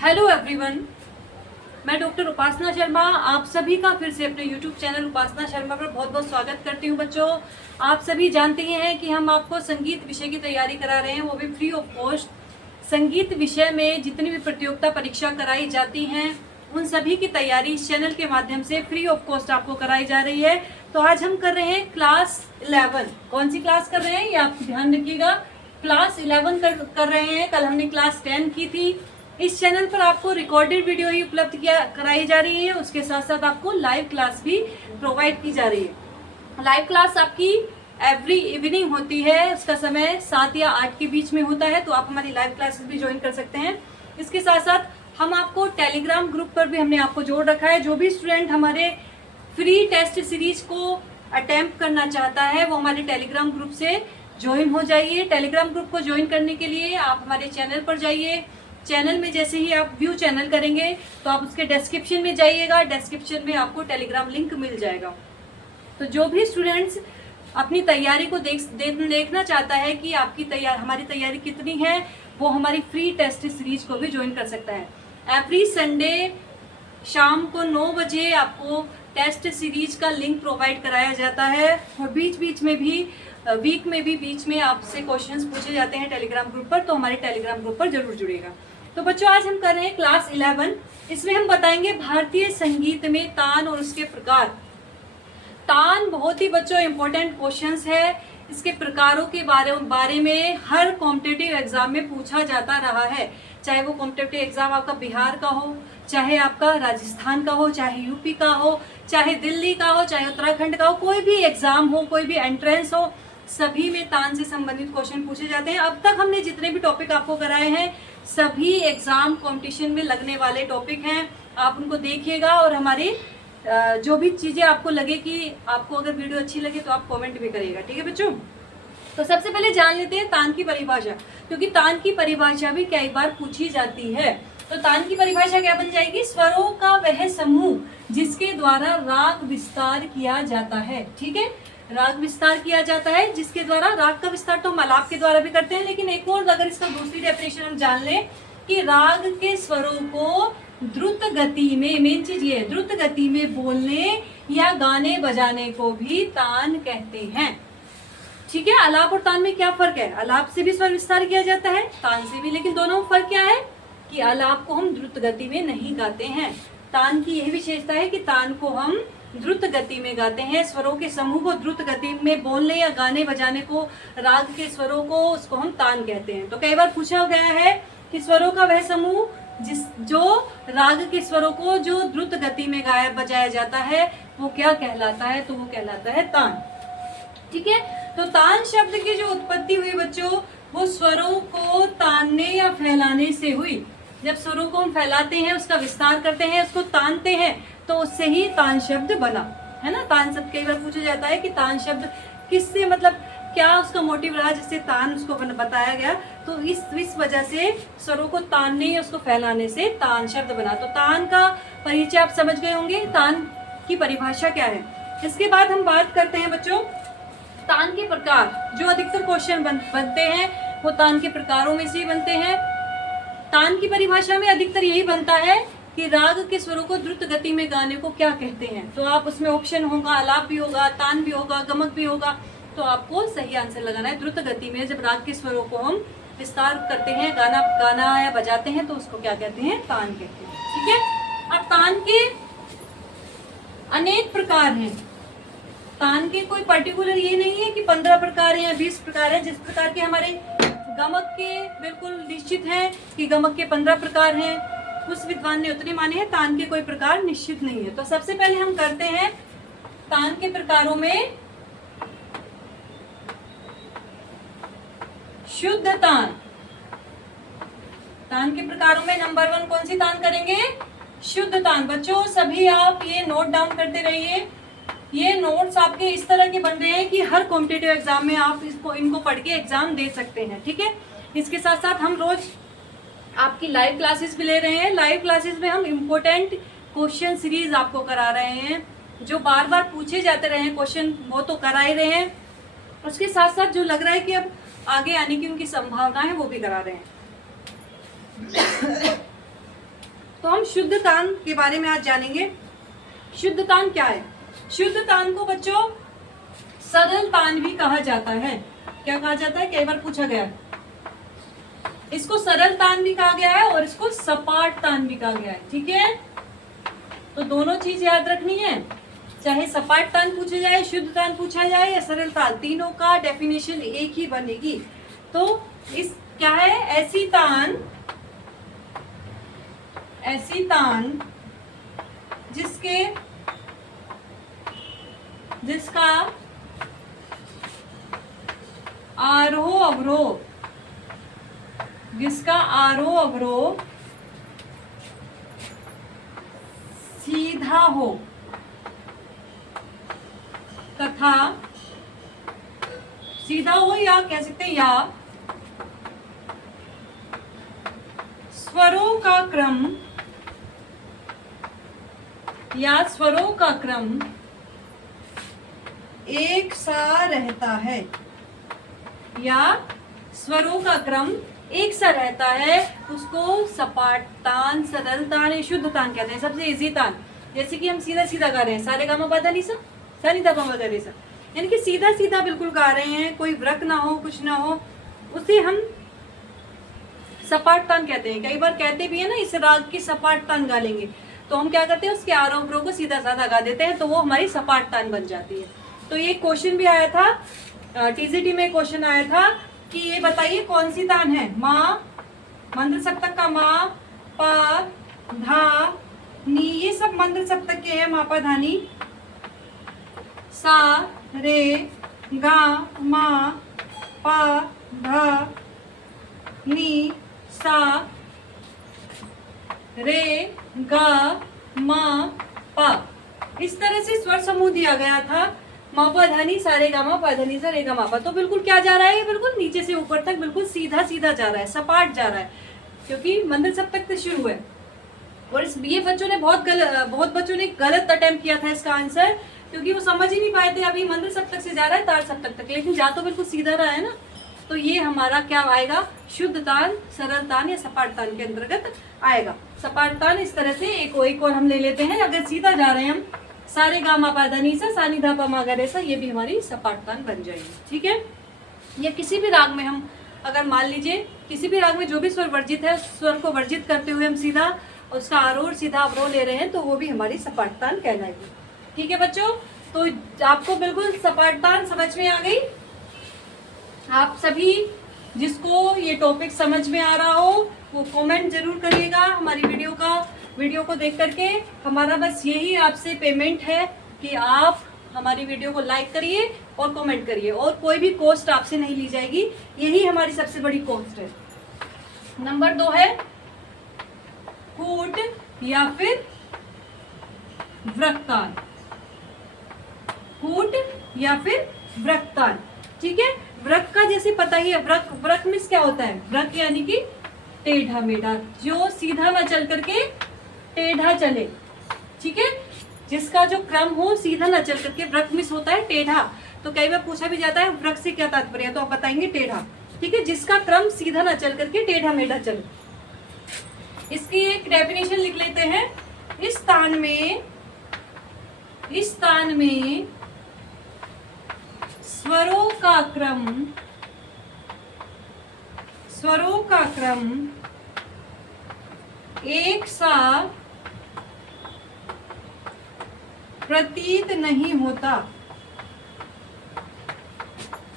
Hello everyone, मैं doctor उपासना शर्मा आप सभी का फिर से अपने यूट्यूब चैनल उपासना शर्मा पर बहुत बहुत स्वागत करती हूं। बच्चों, आप सभी जानते ही हैं कि हम आपको संगीत विषय की तैयारी करा रहे हैं, वो भी फ्री ऑफ कॉस्ट। संगीत विषय में जितनी भी प्रतियोगिता परीक्षा कराई जाती हैं उन सभी की तैयारी इस चैनल के माध्यम से फ्री ऑफ कॉस्ट आपको कराई जा रही है। तो आज हम कर रहे हैं क्लास 11। कौन सी क्लास कर रहे हैं ये आप ध्यान रखिएगा। क्लास 11 कर रहे हैं। कल हमने क्लास 10 की थी। इस चैनल पर आपको रिकॉर्डेड वीडियो ही उपलब्ध कराई जा रही है, उसके साथ साथ आपको लाइव क्लास भी प्रोवाइड की जा रही है। लाइव क्लास आपकी एवरी इवनिंग होती है, उसका समय 7 या 8 के बीच में होता है, तो आप हमारी लाइव क्लासेस भी ज्वाइन कर सकते हैं। इसके साथ साथ हम आपको टेलीग्राम ग्रुप पर भी हमने आपको जोड़ रखा है। जो भी स्टूडेंट हमारे फ्री टेस्ट सीरीज को अटेम्प्ट करना चाहता है वो हमारे टेलीग्राम ग्रुप से ज्वाइन हो जाइए। टेलीग्राम ग्रुप को ज्वाइन करने के लिए आप हमारे चैनल पर जाइए। चैनल में जैसे ही आप व्यू चैनल करेंगे तो आप उसके डिस्क्रिप्शन में जाइएगा। डिस्क्रिप्शन में आपको टेलीग्राम लिंक मिल जाएगा। तो जो भी स्टूडेंट्स अपनी तैयारी को देखना चाहता है कि आपकी हमारी तैयारी कितनी है, वो हमारी फ्री टेस्ट सीरीज को भी ज्वाइन कर सकता है। एवरी संडे शाम को 9 बजे आपको टेस्ट सीरीज का लिंक प्रोवाइड कराया जाता है, और बीच बीच में भी वीक में भी बीच में आपसे क्वेश्चंस पूछे जाते हैं टेलीग्राम ग्रुप पर। तो हमारे टेलीग्राम ग्रुप पर जरूर जुड़ेगा। तो बच्चों, आज हम कर रहे हैं क्लास 11। इसमें हम बताएंगे भारतीय संगीत में तान और उसके प्रकार। तान बहुत ही बच्चों इंपॉर्टेंट क्वेश्चंस है। इसके प्रकारों के बारे में हर कॉम्पिटिटिव एग्जाम में पूछा जाता रहा है, चाहे वो कॉम्पिटिटिव एग्जाम आपका बिहार का हो, चाहे आपका राजस्थान का हो, चाहे यूपी का हो, चाहे दिल्ली का हो, चाहे उत्तराखंड का हो, कोई भी एग्जाम हो, कोई भी एंट्रेंस हो, सभी में तान से संबंधित क्वेश्चन पूछे जाते हैं। अब तक हमने जितने भी टॉपिक आपको कराए हैं सभी एग्जाम कंपटीशन में लगने वाले टॉपिक हैं। आप उनको देखिएगा और हमारी जो भी चीजें आपको लगे कि आपको अगर वीडियो अच्छी लगे तो आप कमेंट भी करिएगा, ठीक है बच्चों। तो सबसे पहले जान लेते हैं तान की परिभाषा, क्योंकि तान की परिभाषा भी कई बार पूछी जाती है। तो तान की परिभाषा क्या बन जाएगी? स्वरों का वह समूह जिसके द्वारा राग विस्तार किया जाता है। ठीक है, राग विस्तार किया जाता है जिसके द्वारा। राग का विस्तार तो हम आलाप के द्वारा भी करते हैं, लेकिन एक और अगर इसका दूसरी डेफिनेशन हम जान लें कि राग के स्वरों को द्रुत गति में, मेन चीज ये है, द्रुत गति में बोलने या गाने बजाने को भी तान कहते हैं। ठीक है, आलाप और तान में क्या फर्क है? आलाप से भी स्वर विस्तार किया जाता है, तान से भी, लेकिन दोनों में फर्क क्या है कि आलाप को हम द्रुत गति में नहीं गाते हैं। तान की यही विशेषता है कि तान को हम द्रुत गति में गाते हैं। स्वरों के समूह को द्रुत गति में बोलने या गाने बजाने को, राग के स्वरों को, उसको हम तान कहते हैं। तो कई बार पूछा गया है कि स्वरों का वह समूह जो राग के स्वरों को जो द्रुत गति में बजाया जाता है वो क्या कहलाता है? तो वो कहलाता है तान। ठीक है, तो तान शब्द की जो उत्पत्ति हुई बच्चों, वो स्वरों को तानने या फैलाने से हुई। जब स्वरों को हम फैलाते हैं, उसका विस्तार करते हैं, उसको तानते हैं, तो उससे ही तान शब्द बना, है ना। तान शब्द कई बार पूछा जाता है कि तान शब्द किससे, मतलब क्या उसका मोटिव रहा जिससे तान उसको बताया गया। तो इस वजह से स्वरों को तानने या उसको फैलाने से तान शब्द बना। तो तान का परिचय आप समझ गए होंगे, तान की परिभाषा क्या है। इसके बाद हम बात करते हैं बच्चों तान के प्रकार। जो अधिकतर क्वेश्चन बनते हैं वो तान के प्रकारों में से ही बनते हैं। तान की परिभाषा में अधिकतर यही बनता है कि राग के स्वरों को द्रुत गति में गाने को क्या कहते हैं। तो आप उसमें ऑप्शन होगा, आलाप भी होगा, तान भी होगा, गमक भी होगा, तो आपको सही आंसर लगाना है। द्रुत गति में जब राग के स्वरों को हम विस्तार करते हैं, गाना या बजाते हैं, तो उसको क्या कहते हैं? तान कहते हैं। ठीक है, अब तान के अनेक प्रकार हैं। तान के कोई पर्टिकुलर ये नहीं है कि 15 प्रकार हैं या 20 प्रकार हैं। जिस प्रकार के हमारे गमक के बिल्कुल निश्चित है कि गमक के 15 प्रकार हैं, उस विद्वान ने उतने माने हैं। तान के कोई प्रकार निश्चित नहीं है। तो सबसे पहले हम करते हैं तान के प्रकारों में शुद्ध तान। तान के प्रकारों में नंबर 1 कौन सी तान करेंगे? शुद्ध तान। बच्चों सभी आप ये नोट डाउन करते रहिए। ये नोट्स आपके इस तरह के बन रहे हैं कि हर कॉम्पिटिटिव एग्जाम में आप इनको पढ़ के एग्जाम दे सकते हैं। ठीक है, इसके साथ साथ हम रोज आपकी लाइव क्लासेस भी ले रहे हैं। लाइव क्लासेस में हम इम्पोर्टेंट क्वेश्चन सीरीज आपको करा रहे हैं। जो बार बार पूछे जाते रहे हैं क्वेश्चन वो तो करा ही रहे हैं, उसके साथ साथ जो लग रहा है कि अब आगे आने की उनकी संभावना है वो भी करा रहे हैं। तो हम शुद्ध तान के बारे में आज जानेंगे। शुद्ध तान क्या है? शुद्ध तान को बच्चों सरल तान भी कहा जाता है। क्या कहा जाता है? कई बार पूछा गया है। इसको सरल तान भी कहा गया है और इसको सपाट तान भी कहा गया है। ठीक है, तो दोनों चीज याद रखनी है, चाहे सपाट तान पूछा जाए, शुद्ध तान पूछा जाए या सरल तान, तीनों का डेफिनेशन एक ही बनेगी। तो इस क्या है? ऐसी तान जिसका आरोह अवरोह सीधा हो तथा सीधा हो या कह सकते हैं या स्वरों का क्रम एक सा रहता है, या स्वरों का क्रम एक सा रहता है, उसको सपाट तान, सरल तान या शुद्ध तान कहते हैं। सबसे इजी तान, जैसे कि हम सीधा सीधा गा रहे हैं, सारे गामा पाधा नी सा, सा नी धा पा मा गा रे सा, यानी कि सीधा सीधा बिल्कुल गा रहे हैं, कोई वृक ना हो, कुछ ना हो, उसे हम सपाट तान कहते हैं। कई बार कहते भी है ना, इस राग की सपाट तान गा लेंगे, तो हम क्या करते हैं, उसके आरोह अवरोह को सीधा साधा गा देते हैं, तो वो हमारी सपाट तान बन जाती है। तो ये क्वेश्चन भी आया था, टीजीटी में क्वेश्चन आया था कि ये बताइए कौन सी तान है? माँ, मंद्र सप्तक का माँ, पा, धा, नी, ये सब मंद्र सप्तक के हैं, मा पा धा नी। सा, रे, गा, मा, पा, धा, नी, सा, रे, गा, मा, पा। इस तरह से स्वर समूह दिया गया था, मा पा धा नी, सा रे गा मा, पा धा नी सा रे गा मा पा। तो बिल्कुल क्या जा रहा है? बिल्कुल नीचे से ऊपर तक बिल्कुल सीधा सीधा जा रहा है, सपाट जा रहा है, क्योंकि मंद्र सप्तक से शुरू है। और ये बच्चों ने बहुत बच्चों ने गलत अटेम्प्ट किया था इसका आंसर, क्योंकि वो समझ ही नहीं पाए थे अभी मंद्र सप्तक से जा रहा है तार सप्तक तक, लेकिन जा तो बिल्कुल सीधा रहा है ना। तो ये हमारा क्या आएगा? शुद्ध तान, सरल तान या सपाट तान के अंतर्गत आएगा। सपाट तान इस तरह से एक और हम ले लेते हैं। अगर सीधा जा रहे हैं हम, सारे गा मा पा धा नी सा, सा नी धा पा मा गा रे सा, ये भी हमारी सपाट तान बन जाएगी। ठीक है, या किसी भी राग में हम अगर मान लीजिए किसी भी राग में जो भी स्वर वर्जित है, उस स्वर को वर्जित करते हुए हम सीधा उसका आरोह सीधा अवरोह ले रहे हैं, तो वो भी हमारी सपाट तान कहलाएगी। ठीक है बच्चों, तो आपको बिल्कुल सपाट तान समझ में आ गई। आप सभी जिसको ये टॉपिक समझ में आ रहा हो वो कमेंट जरूर करिएगा हमारी वीडियो को देख करके। हमारा बस यही आपसे पेमेंट है कि आप हमारी वीडियो को लाइक करिए और कमेंट करिए, और कोई भी कॉस्ट आपसे नहीं ली जाएगी, यही हमारी सबसे बड़ी कॉस्ट है। नंबर 2 है कूट या फिर वृक्तान। कूट या फिर वृक्तान, ठीक है। वृक का जैसे पता ही है, वृक मीन्स क्या होता है? वृक यानी कि टेढ़ा मेढ़ा, जो सीधा ना चल करके टेढ़ा चले, ठीक है। जिसका जो क्रम हो सीधा ना चल करके, वृक मीन्स होता है टेढ़ा। तो कई बार पूछा भी जाता है वृक से क्या तात्पर्य है, तो आप बताएंगे टेढ़ा, ठीक है। जिसका क्रम सीधा ना चल करके टेढ़ा मेढ़ा चले। इसकी एक डेफिनेशन लिख लेते हैं। इस तान में स्वरों का क्रम एक सा प्रतीत नहीं होता,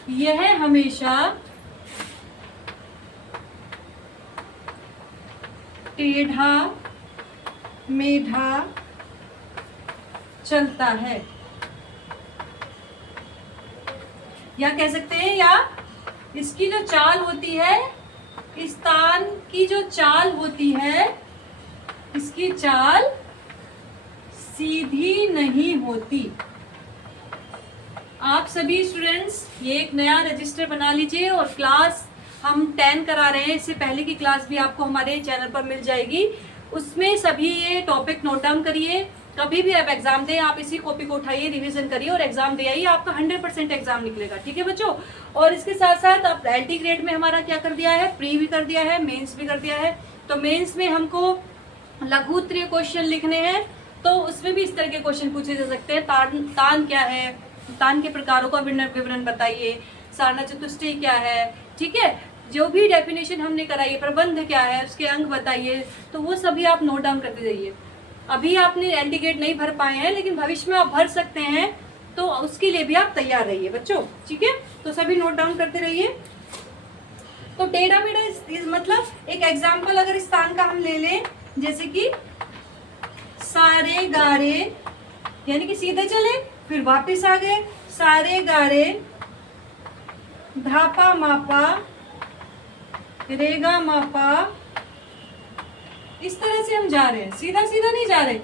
यह हमेशा टेढ़ा मेढ़ा चलता है, या कह सकते हैं, या इसकी जो चाल होती है, इस तान की जो चाल होती है, इसकी चाल सीधी नहीं होती। आप सभी स्टूडेंट्स ये एक नया रजिस्टर बना लीजिए, और क्लास हम 10 करा रहे हैं, इससे पहले की क्लास भी आपको हमारे चैनल पर मिल जाएगी। उसमें सभी ये टॉपिक नोट डाउन करिए। कभी भी आप एग्जाम दें, आप इसी कॉपी को उठाइए, रिवीजन करिए और एग्जाम दे आइए, आपका 100% एग्जाम निकलेगा, ठीक है बच्चों। और इसके साथ साथ अब LT ग्रेड में हमारा क्या कर दिया है, प्री भी कर दिया है, मेंस भी कर दिया है। तो मेंस में हमको लघु उत्तरीय क्वेश्चन लिखने हैं तो उसमें भी इस तरह के क्वेश्चन पूछे जा सकते हैं। तान क्या है, तान के प्रकारों का विवरण बताइए, सारना चतुष्टय क्या है, ठीक है, जो भी डेफिनेशन हमने कराई, प्रबंध क्या है, उसके अंक बताइए, तो वो सभी आप नोट डाउन करते जाइए। अभी आपने एल गेट नहीं भर पाए हैं लेकिन भविष्य में आप भर सकते हैं, तो उसके लिए भी आप तैयार रहिए बच्चों, ठीक है। तो सभी नोट डाउन करते रहिए। तो टेढ़ा मेढ़ा मतलब एक एग्जाम्पल अगर स्थान का हम ले लें, जैसे कि सारे गारे, यानी कि सीधे चले फिर वापस आ गए, सारे गारे धापा मापा रेगा मापा, इस तरह से हम जा रहे हैं, सीधा सीधा नहीं जा रहे,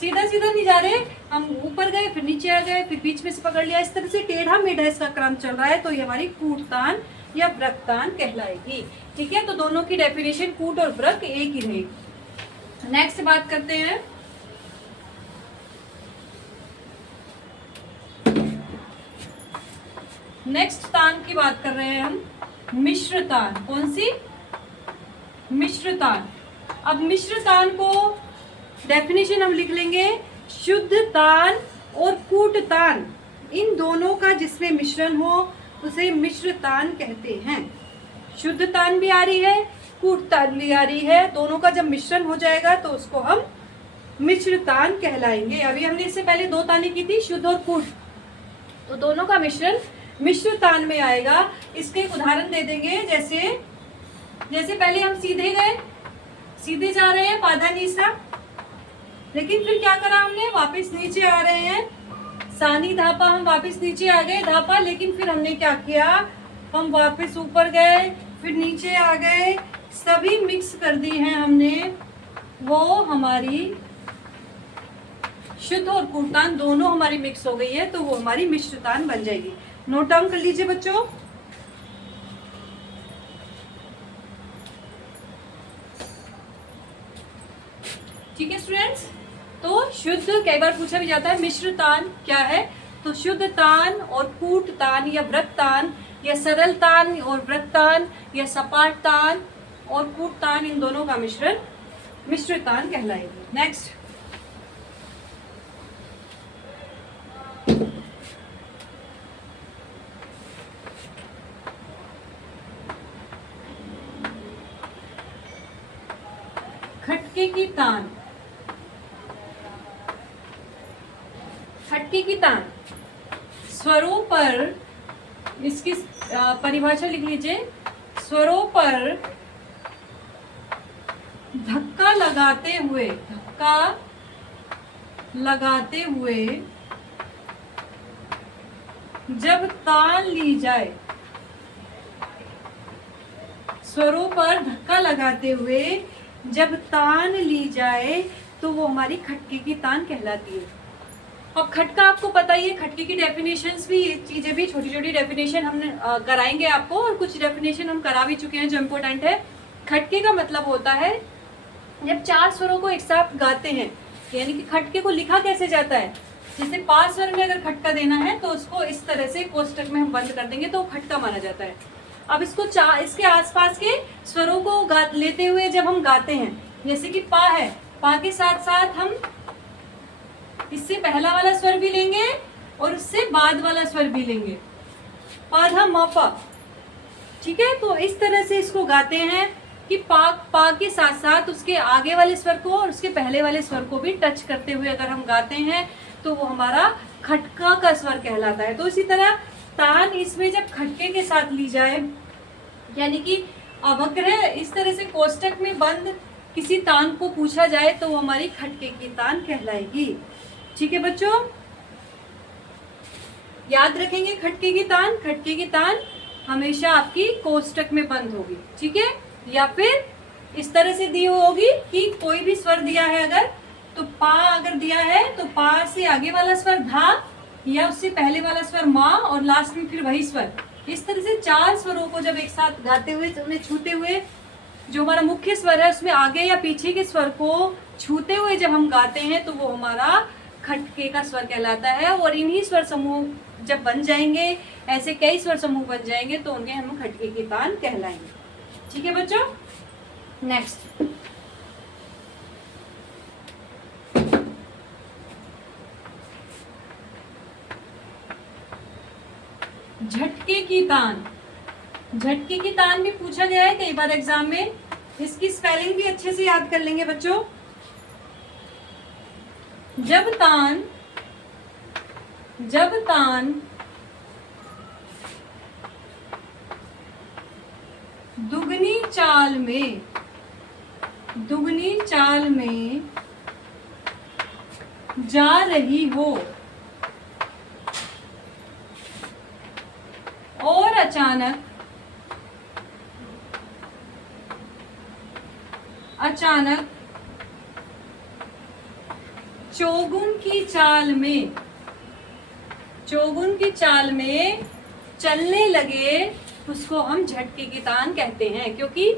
सीधा सीधा नहीं जा रहे, हम ऊपर गए फिर नीचे आ गए फिर बीच में से पकड़ लिया, इस तरह से टेढ़ा मेढ़ा इसका क्रम चल रहा है, तो ये हमारी कूटतान या व्रकतान कहलाएगी, ठीक है। तो दोनों की डेफिनेशन कूट और व्रक एक ही रहेगी। नेक्स्ट बात करते हैं नेक्स्ट तान की बात कर रहे हैं हम, मिश्र तान। कौन सी? मिश्र तान। अब मिश्र तान को डेफिनेशन हम लिख लेंगे, शुद्ध तान और कूट तान, इन दोनों का जिसमें मिश्रण हो उसे मिश्र तान कहते हैं। शुद्ध तान भी आ रही है, कूट तान भी आ रही है, दोनों का जब मिश्रण हो जाएगा तो उसको हम मिश्र तान कहलाएंगे। अभी हमने इससे पहले दो तानें की थी, शुद्ध और कूट, तो दोनों का मिश्रण मिश्र तान में आएगा। इसके एक उदाहरण दे देंगे, जैसे पहले हम सीधे गए, सीधे जा रहे हैं पाधा नीसा, लेकिन फिर क्या करा हमने, वापस नीचे आ रहे हैं, सानी धापा, हम वापस नीचे आ गए धापा, लेकिन फिर हमने क्या किया, हम वापस ऊपर गए फिर नीचे आ गए, सभी मिक्स कर दी हैं हमने, वो हमारी शुद्ध और कूटतान दोनों हमारी मिक्स हो गई है, तो वो हमारी मिश्रतान बन जाएगी। नोट डाउन कर लीजिए बच्चों। ठीक है स्टूडेंट्स, तो शुद्ध कई बार पूछा भी जाता है मिश्र तान क्या है, तो शुद्ध तान और कूट तान या व्रत तान या सरल तान और व्रत तान या सपाट तान और कूट तान, इन दोनों का मिश्रण मिश्र तान कहलाएगी। नेक्स्ट, खटके की तान। खटके की तान स्वरों पर, इसकी परिभाषा लिख लीजिए, स्वरों पर धक्का लगाते हुए जब तान ली जाए, स्वरों पर धक्का लगाते हुए जब तान ली जाए तो वो हमारी खटके की तान कहलाती है। अब खटका आपको पता ही है, खटके की डेफिनेशंस भी, ये चीजें भी छोटी छोटी डेफिनेशन हमने कराएंगे आपको, और कुछ डेफिनेशन हम करा भी चुके हैं जो इम्पोर्टेंट है। खटके का मतलब होता है जब चार स्वरों को एक साथ गाते हैं, यानी कि खटके को लिखा कैसे जाता है, जैसे पा स्वर में अगर खटका देना है तो उसको इस तरह से कोष्टक में हम बंद कर देंगे तो खटका माना जाता है। अब इसको इसके आसपास के स्वरों को लेते हुए जब हम गाते हैं, जैसे कि पा है, पा के साथ साथ हम इससे पहला वाला स्वर भी लेंगे और उससे बाद वाला स्वर भी लेंगे, पाधा मापा, ठीक है। तो इस तरह से इसको गाते हैं कि पा के साथ साथ उसके आगे वाले स्वर को और उसके पहले वाले स्वर को भी टच करते हुए अगर हम गाते हैं तो वो हमारा खटका का स्वर कहलाता है। तो इसी तरह तान इसमें जब खटके के साथ ली जाए, यानी कि अवग्रह इस तरह से कोष्टक में बंद किसी तान को पूछा जाए तो वो हमारी खटके की तान कहलाएगी। ठीक है बच्चों, याद रखेंगे खटके की तान, खटके की तान हमेशा आपकी कोष्टक में बंद होगी, ठीक है, या फिर इस तरह से दी होगी कि कोई भी स्वर दिया है अगर, तो पा अगर दिया है तो पा से आगे वाला स्वर धा, या उससे पहले वाला स्वर माँ, और लास्ट में फिर वही स्वर। इस तरह से चार स्वरों को जब एक साथ गाते हुए, उन्हें छूते हुए, जो हमारा मुख्य स्वर है उसमें आगे या पीछे के स्वर को छूते हुए जब हम गाते हैं तो वो हमारा खटके का स्वर कहलाता है। और इन्हीं स्वर समूह जब बन जाएंगे, ऐसे कई स्वर समूह बन जाएंगे तो उनके हम खटके की तान कहलाएंगे। ठीक है बच्चों, नेक्स्ट, की तान, झटके की तान भी पूछा गया है कई बार एग्जाम में। इसकी स्पेलिंग भी अच्छे से याद कर लेंगे बच्चों। जब तान दुगनी चाल में जा रही हो और अचानक चौगुन की चाल में चलने लगे, उसको हम झटके की तान कहते हैं। क्योंकि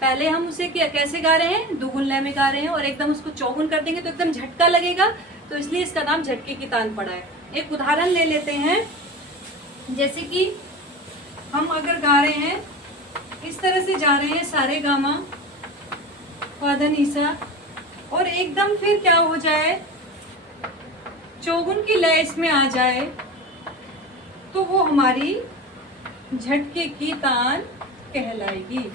पहले हम उसे कैसे गा रहे हैं, दुगुन लय में गा रहे हैं, और एकदम उसको चौगुन कर देंगे तो एकदम झटका लगेगा, तो इसलिए इसका नाम झटके की तान पड़ा है। एक उदाहरण ले लेते हैं। जैसे कि हम अगर गा रहे हैं, इस तरह से जा रहे हैं, सारे गामा पाधा निसा, और एकदम फिर क्या हो जाए, चौगुन की लय इसमें आ जाए, तो वो हमारी झटके की तान कहलाएगी।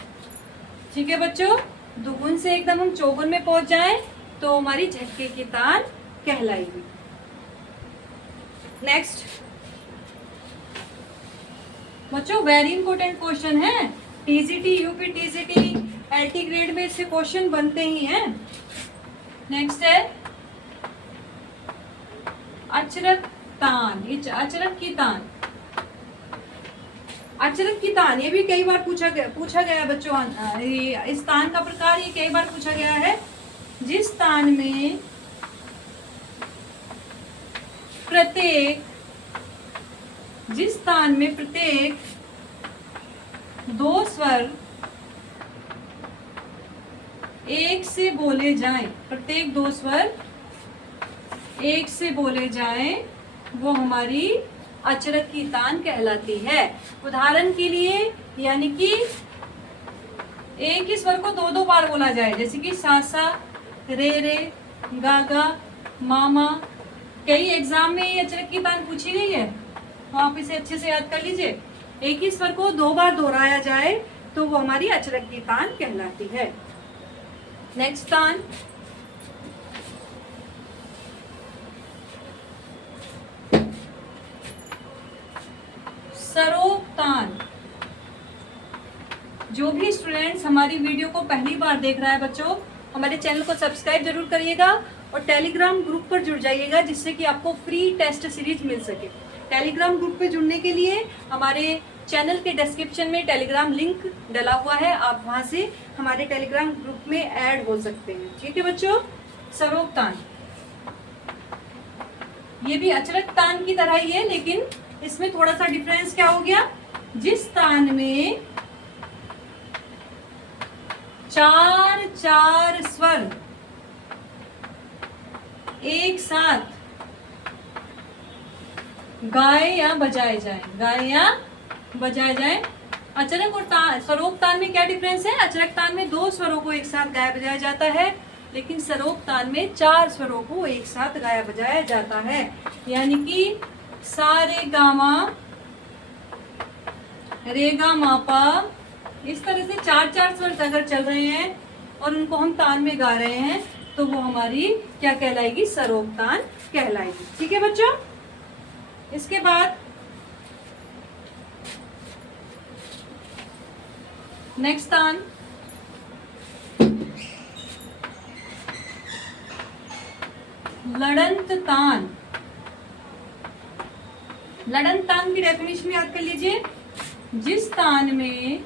ठीक है बच्चों, दुगुन से एकदम हम चौगुन में पहुंच जाएं तो हमारी झटके की तान कहलाएगी। नेक्स्ट बच्चों, वेरी इंपॉर्टेंट क्वेश्चन है। TGT, UP TGT, LT grade में इससे क्वेश्चन बनते ही हैं। नेक्स्ट है अचरक तान, ये अचरक की तान। अचरक की तान ये भी कई बार पूछा गया बच्चों। इस तान का प्रकार ये कई बार पूछा गया है। जिस तान में प्रत्येक दो स्वर एक से बोले जाएं, प्रत्येक दो स्वर एक से बोले जाएं, वो हमारी अचरक की तान कहलाती है। उदाहरण के लिए, यानी कि एक ही स्वर को दो दो बार बोला जाए, जैसे कि सासा, रे रे, गागा, मामा। कई एग्जाम में ये अचरक की तान पूछी गई है, तो आप इसे अच्छे से याद कर लीजिए। एक ही स्वर को दो बार दोहराया जाए तो वो हमारी अचरक की तान कहलाती है। नेक्स्ट तान सरोप तान। जो भी स्टूडेंट्स हमारी वीडियो को पहली बार देख रहा है बच्चों, हमारे चैनल को सब्सक्राइब जरूर करिएगा और टेलीग्राम ग्रुप पर जुड़ जाइएगा, जिससे कि आपको फ्री टेस्ट सीरीज मिल सके। टेलीग्राम ग्रुप पे जुड़ने के लिए हमारे चैनल के डिस्क्रिप्शन में टेलीग्राम लिंक डला हुआ है, आप वहां से हमारे टेलीग्राम ग्रुप में ऐड हो सकते हैं। ठीक है बच्चों, सरोप तान ये भी अचरक तान की तरह ही है, लेकिन इसमें थोड़ा सा डिफरेंस क्या हो गया। जिस तान में चार स्वर एक साथ गाए या बजाए जाए। अचरक और सरोप तान में क्या डिफरेंस है। अचरक तान में दो स्वरों को एक साथ गाया बजाया जाता है, लेकिन सरोप तान में चार स्वरों को एक साथ गाया बजाया जाता है। यानी कि सारे गामा, रेगा मापा, इस तरह से चार स्वर अगर चल रहे हैं और उनको हम तान में गा रहे हैं, तो वो हमारी क्या कहलाएगी, सरोप तान कहलाएगी। ठीक है बच्चों, इसके बाद नेक्स्ट तान लड़ंत तान। लड़ंत तान की डेफिनेशन याद कर लीजिए। जिस तान में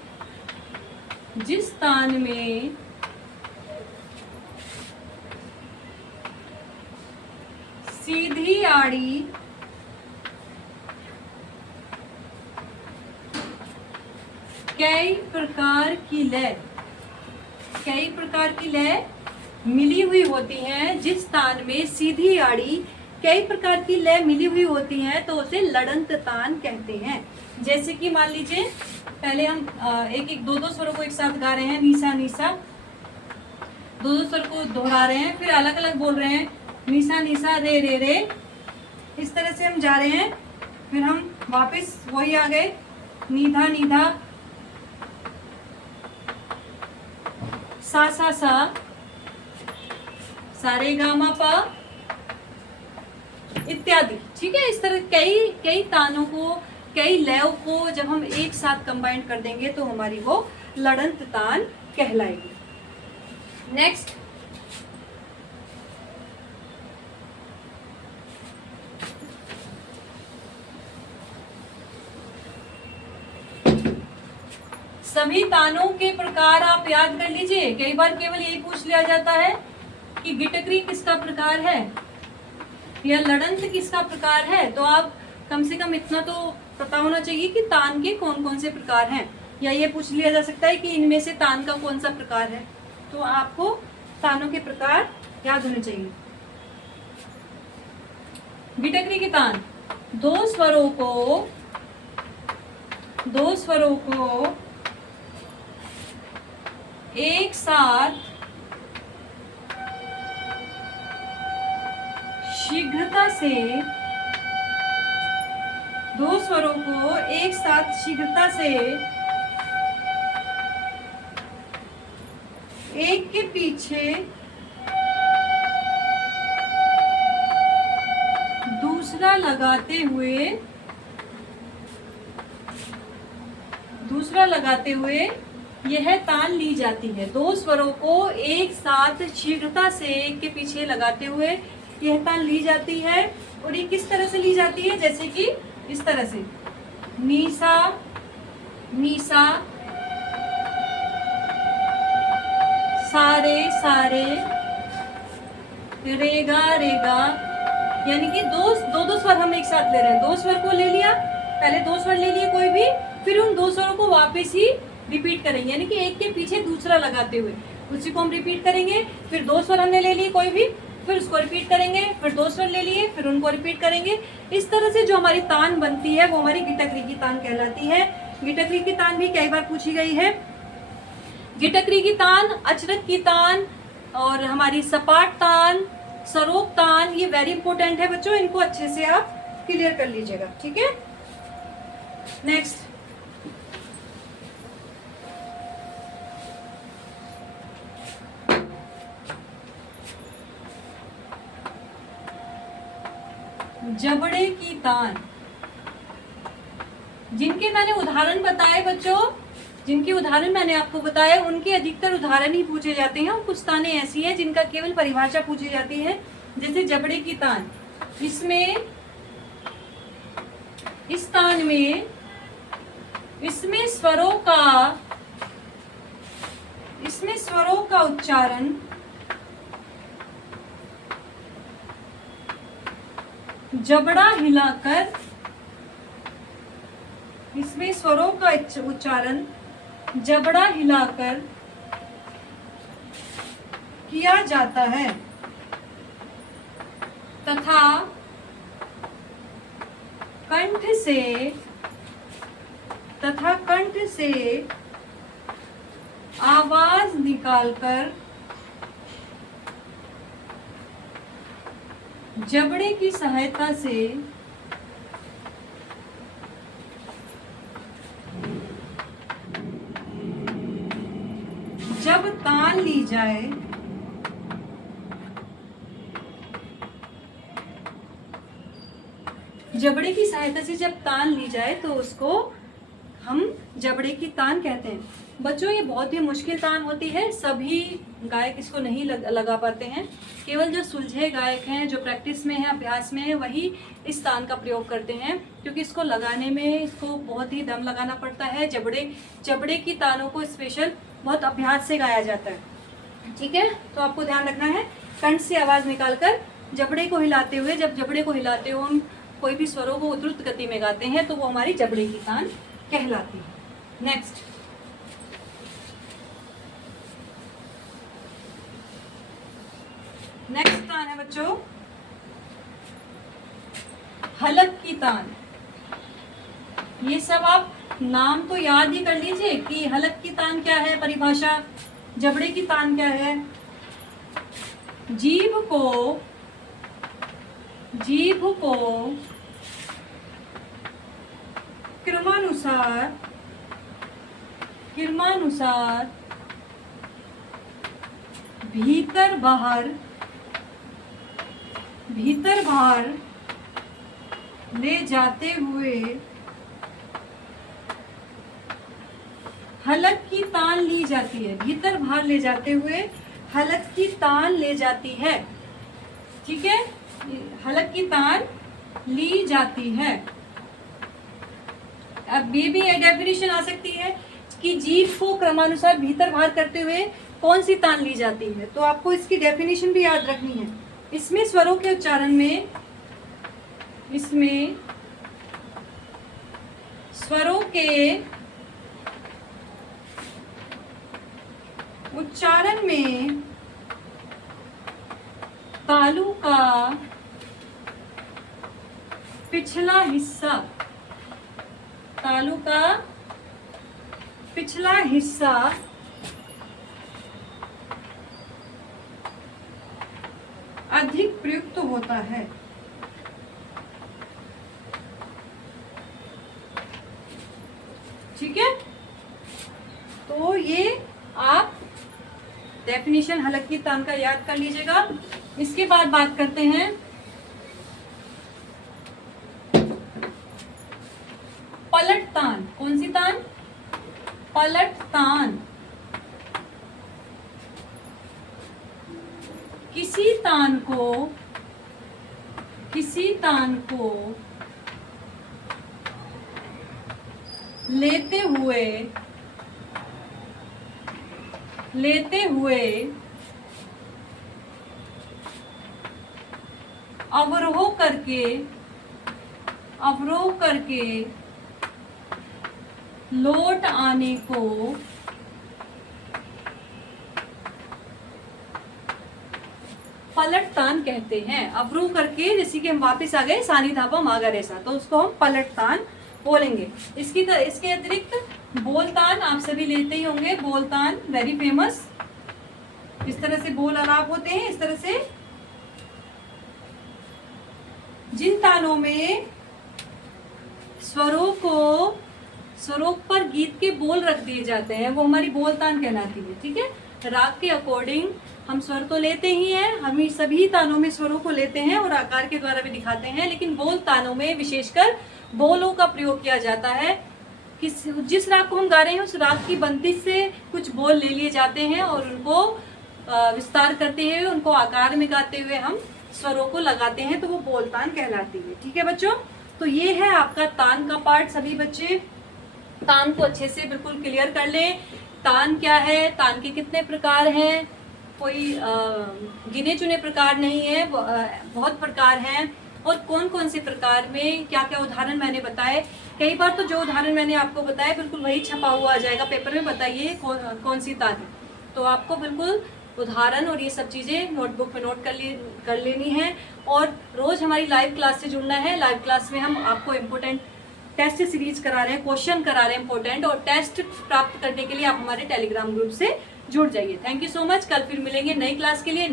सीधी आड़ी कई प्रकार की लय मिली हुई होती हैं। जिस तान में सीधी आड़ी कई प्रकार की लय मिली हुई होती हैं, तो उसे लड़ंत तान कहते हैं। जैसे कि मान लीजिए, पहले हम एक दो स्वरों को एक साथ गा रहे हैं, नीसा नीसा, दो स्वर को दोहरा रहे हैं, फिर अलग अलग बोल रहे हैं, नीसा नीसा, रे रे रे। इस तरह से हम जा रहे हैं, फिर हम वापस वही आ गए, नीधा नीधा, सा सा सा, सारे गामा पा इत्यादि। ठीक है, इस तरह कई कई तानों को, कई लयों को जब हम एक साथ कंबाइन कर देंगे तो हमारी वो लड़ंत तान कहलाएगी। नेक्स्ट, सभी तानों के प्रकार आप याद कर लीजिए। कई बार केवल यही पूछ लिया जाता है कि गिटकरी किसका प्रकार है या लड़ंत किसका प्रकार है, तो आप कम से कम इतना तो पता होना चाहिए कि तान के कौन कौन से प्रकार हैं। या ये पूछ लिया जा सकता है कि इनमें से तान का कौन सा प्रकार है, तो आपको तानों के प्रकार याद होने चाहिए। गिटकरी के तान दो स्वरों को एक साथ शीघ्रता से, दो स्वरों को एक साथ शीघ्रता से एक के पीछे दूसरा लगाते हुए यह तान ली जाती है। दो स्वरों को एक साथ शीघ्रता से एक के पीछे लगाते हुए यह तान ली जाती है। और ये किस तरह से ली जाती है, जैसे कि इस तरह से नीसा नीसा, सारे सारे, रेगा रेगा, यानी कि दो स्वर हम एक साथ ले रहे हैं। दो स्वर को ले लिया, पहले दो स्वर ले लिए कोई भी, फिर उन दो स्वरों को वापस ही रिपीट करेंगे, यानी कि एक के पीछे दूसरा लगाते हुए उसी को हम रिपीट करेंगे। फिर दो स्वर हमने ले लिए कोई भी, फिर उसको रिपीट करेंगे, फिर दो स्वर ले लिए, फिर उनको रिपीट करेंगे। इस तरह से जो हमारी तान बनती है वो हमारी गिटकरी की तान कहलाती है। गिटकरी की तान भी कई बार पूछी गई है। गिटकरी की तान, अचरक की तान और हमारी सपाट तान, सरोप तान, ये वेरी इंपॉर्टेंट है बच्चों, इनको अच्छे से आप क्लियर कर लीजिएगा। ठीक है, नेक्स्ट, जबड़े की तान। जिनके मैंने उदाहरण बताए बच्चों, जिनके उदाहरण मैंने आपको बताए, उनके अधिकतर उदाहरण ही पूछे जाते हैं। और कुछ तानें ऐसी हैं जिनका केवल परिभाषा पूछी जाती है, जैसे जबड़े की तान। इसमें, इस तान में, इसमें स्वरों का उच्चारण जबड़ा हिलाकर, इसमें स्वरों का उच्चारण जबड़ा हिलाकर किया जाता है तथा कंठ से आवाज निकालकर जबड़े की सहायता से जब तान ली जाए जबड़े की सहायता से जब तान ली जाए तो उसको हम जबड़े की तान कहते हैं। बच्चों, ये बहुत ही मुश्किल तान होती है, सभी गायक इसको नहीं लगा पाते हैं। केवल जो सुलझे गायक हैं, जो प्रैक्टिस में है, अभ्यास में है, वही इस तान का प्रयोग करते हैं, क्योंकि इसको लगाने में इसको बहुत ही दम लगाना पड़ता है। जबड़े की तानों को स्पेशल बहुत अभ्यास से गाया जाता है। ठीक है, तो आपको ध्यान रखना है, कंठ से आवाज निकालकर जबड़े को हिलाते हुए, जब जबड़े को हिलाते हुए हम कोई भी स्वरों को द्रुत गति में गाते हैं तो वो हमारी जबड़े की तान कहलाती है। नेक्स्ट, तान है बच्चों हलक की तान। ये सब आप नाम तो याद ही कर लीजिए कि हलक की तान क्या है, परिभाषा, जबड़े की तान क्या है। जीभ क्रमानुसार भीतर बाहर ले जाते हुए हलक की तान ली जाती है। भीतर बाहर ले जाते हुए हलक की तान ले जाती है। ठीक है, हलक की तान ली जाती है। अब ये भी डेफिनेशन आ सकती है कि जीभ को क्रमानुसार भीतर बाहर करते हुए कौन सी तान ली जाती है, तो आपको इसकी डेफिनेशन भी याद रखनी है। इसमें स्वरों के उच्चारण में तालु का पिछला हिस्सा अधिक प्रयुक्त होता है। ठीक है, तो ये आप डेफिनेशन हलक की तान का याद कर लीजिएगा। इसके बाद बात करते हैं पलट तान। कौन सी तान? पलट तान। किसी तान को लेते हुए अवरोह करके लौट आने को पलट तान कहते हैं। अवरोह करके, जैसे कि हम वापस आ गए सानी धापा मागर ऐसा, तो उसको हम पलट तान बोलेंगे। इसके अतिरिक्त बोलतान आप सभी लेते ही होंगे। बोलतान वेरी फेमस। इस तरह से बोल आलाप होते हैं। इस तरह से जिन तानों में स्वरों पर गीत के बोल रख दिए जाते हैं वो हमारी बोलतान कहलाती है। ठीक है, राग के अकॉर्डिंग हम स्वर तो लेते ही हैं, हम सभी तानों में स्वरों को लेते हैं और आकार के द्वारा भी दिखाते हैं, लेकिन बोल तानों में विशेषकर बोलों का प्रयोग किया जाता है। जिस राग को हम गा रहे हैं उस राग की बंदिश से कुछ बोल ले लिए जाते हैं और उनको विस्तार करते हुए, उनको आकार में गाते हुए हम स्वरों को लगाते हैं, तो वो बोलतान कहलाती है। ठीक है बच्चों, तो ये है आपका तान का पार्ट। सभी बच्चे तान को अच्छे से बिल्कुल क्लियर कर लें। तान क्या है, तान के कितने प्रकार हैं, कोई गिने चुने प्रकार नहीं है, बहुत प्रकार हैं। और कौन कौन से प्रकार में क्या क्या उदाहरण मैंने बताए। कई बार तो जो उदाहरण मैंने आपको बताया बिल्कुल वही छपा हुआ आ जाएगा पेपर में, बताइए कौन सी तान है। तो आपको बिल्कुल उदाहरण और ये सब चीज़ें नोटबुक में नोट कर लेनी है। और रोज़ हमारी लाइव क्लास से जुड़ना है। लाइव क्लास में हम आपको इम्पोर्टेंट टेस्ट सीरीज करा रहे हैं, क्वेश्चन करा रहे हैं इम्पोर्टेंट, और टेस्ट प्राप्त करने के लिए आप हमारे टेलीग्राम ग्रुप से जुड़ जाइए। Thank you so much. कल फिर मिलेंगे नई क्लास के लिए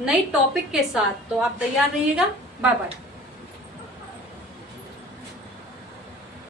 नई टॉपिक के साथ, तो आप तैयार रहिएगा। Bye bye.